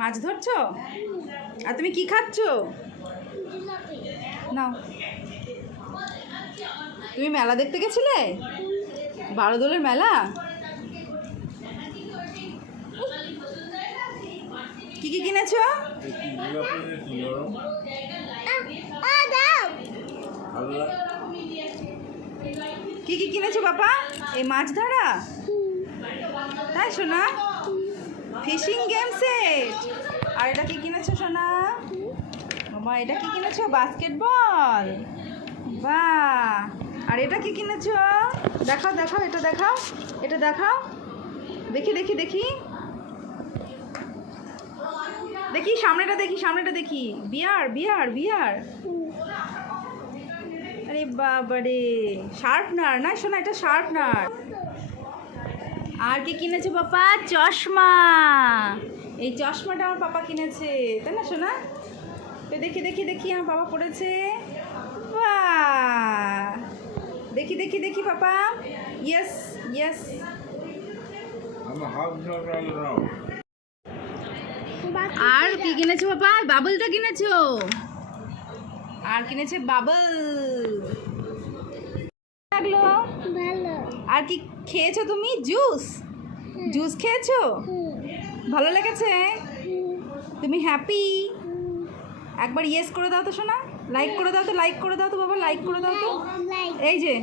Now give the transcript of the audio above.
মাছ ধরছো? আর তুমি কি খাচ্ছো? নাও। তুমি মেলা দেখতে গেছিলে? বারোদোলের মেলা? কি কি কিনেছো? কি কি কিনেছো বাবা? এই মাছ ধরা? তাই সোনা? Fishing game set. আর এটা কি কিনেছো সোনা? বাবা এটা কি কিনেছো? বাস্কেটবল। বাহ। আর এটা কি কিনেছো? দেখাও দেখাও, এটা দেখাও, এটা দেখাও। দেখি দেখি দেখি দেখি, সামনেটা দেখি, সামনেটা দেখি। বিয়ার বিয়ার বিয়ার। আরে বাবারে, শার্পনার না শোনা, এটা শার্পনার। আর কি কিনেছে পাপা? চশমা। এই চশমাটা আমার পাপা কিনেছে, তাই না শোনা? তো দেখি দেখি দেখি আমার পাপা পড়েছে। বাহ, দেখি দেখি দেখি পাপা। Yes yes. আর কি কিনেছো পাপা? বাবলটা কিনেছো? আর কিনেছে বাবল। লাগলো ভালো। আর কি খেয়েছো তুমি? জুস? জুস খেয়েছো? ভালো লেগেছে? তুমি হ্যাপি? একবার ইয়েস করে দাও তো শোনা। লাইক করে দাও তো, লাইক করে দাও তো বাবা, লাইক করে দাও তো। এই যে